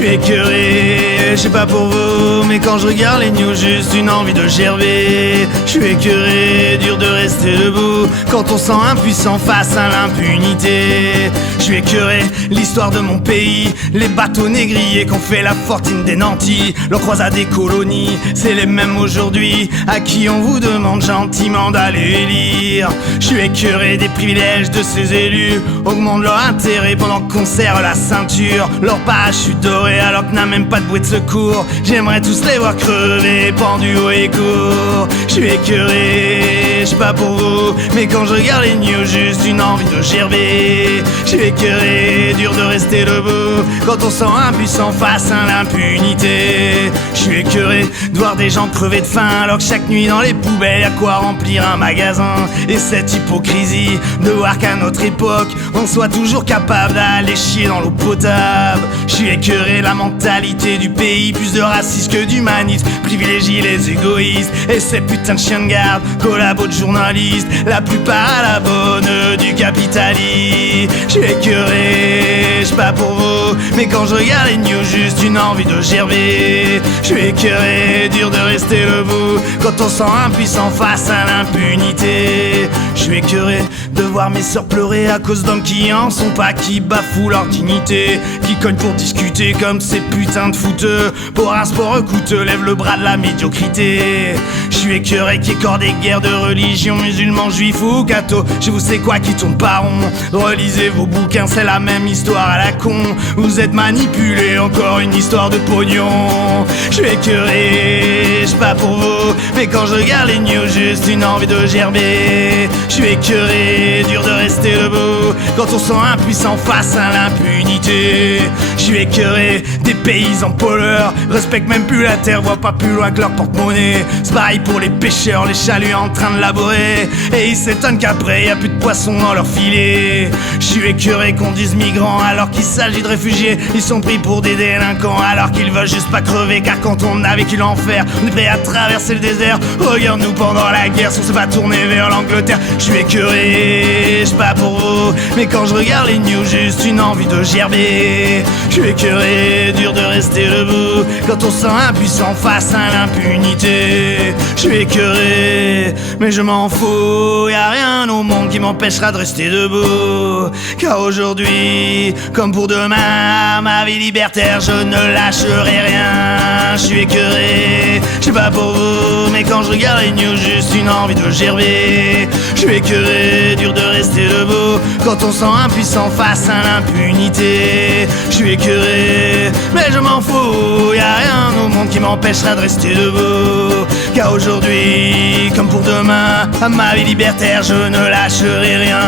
suis écœuré, je sais pas pour vous, mais quand je regarde les news, juste une envie de gerber. Je suis écœuré, dur de rester debout quand on sent impuissant face à l'impunité. Je suis écœuré, l'histoire de mon pays, les bateaux négriers qu'on fait la fortune des nantis, leur croisade des colonies, c'est les mêmes aujourd'hui à qui on vous demande gentiment d'aller lire. Je suis écœuré des privilèges de ces élus, augmente leur intérêt pendant qu'on serre la ceinture, leur parachute doré alors qu'on n'a même pas de bouée de secours. J'aimerais tous les voir crever, pendus haut et court. Je suis écœuré, je sais pas pour vous, mais quand je regarde les news, juste une envie de gerber. Je suis écœuré, dur de rester debout quand on sent impuissant face à l'impunité. Je suis écœuré de voir des gens crever de faim alors que chaque nuit dans les poubelles y'a quoi remplir un magasin. Et cette hypocrisie de voir qu'à notre époque on soit toujours capable d'aller chier dans l'eau potable. Je suis écœuré de la mentalité du pays, plus de racisme que d'humanisme, privilégie les égoïstes et ces putains de chiens de garde, collabos de journalistes, la plupart à la bonne du capitalisme. Je suis écœuré, je sais pas pour vous, mais quand je regarde les news, juste une envie de gerber. Je suis écœuré, dur de rester debout quand on sent impuissant face à l'impunité. Je suis écœuré de voir mes sœurs pleurer à cause d'hommes qui en sont pas, qui bafouent leur dignité, qui cognent pour discuter comme ces putains de fouteux. Pour un sport coûteux, lève le bras de la médiocrité. Je suis écœuré qui écorde des guerres de religion, musulmans, juifs ou cathos, je vous sais quoi qui tourne pas rond. Relisez vos bouquins, c'est la même histoire à la con. Vous êtes manipulés, encore une histoire de pognon. Je suis écœuré, je sais pas pour vous, mais quand je regarde les news, juste une envie de gerber. Je suis écœuré, dur de rester debout quand on sent impuissant face à l'impunité. Je suis écœuré des paysans pollueurs, respectent même plus la terre, voient pas plus loin que leur porte-monnaie. C'est pareil pour les pêcheurs, les chaluts en train de laborer, et ils s'étonnent qu'après y a plus de poissons dans leur filet. Je suis écœuré qu'on dise migrants alors qu'il s'agit de réfugiés, ils sont pris pour des délinquants alors qu'ils veulent juste pas crever, car quand on a vécu l'enfer, on est prêt à traverser le désert. Regarde-nous pendant la guerre, si on s'est pas tourné vers l'Angleterre. Je suis écœuré, je sais pas pour vous, mais quand je regarde les news, juste une envie de gerber. Je suis écœuré, dur de rester debout quand on sent impuissant face à l'impunité. Je suis écœuré, mais je m'en fous, y'a rien au monde qui m'empêchera de rester debout. Car aujourd'hui, comme pour demain, ma vie libertaire, je ne lâcherai rien. Je suis écœuré, je sais pas pour vous, mais quand je regarde les news, juste une envie de gerber. Je suis écœuré, dur de rester debout quand on sent impuissant face à l'impunité. Je suis écœuré, mais je m'en fous, y'a rien au monde qui m'empêchera de rester debout. Car aujourd'hui, comme pour demain, à ma vie libertaire, je ne lâcherai rien.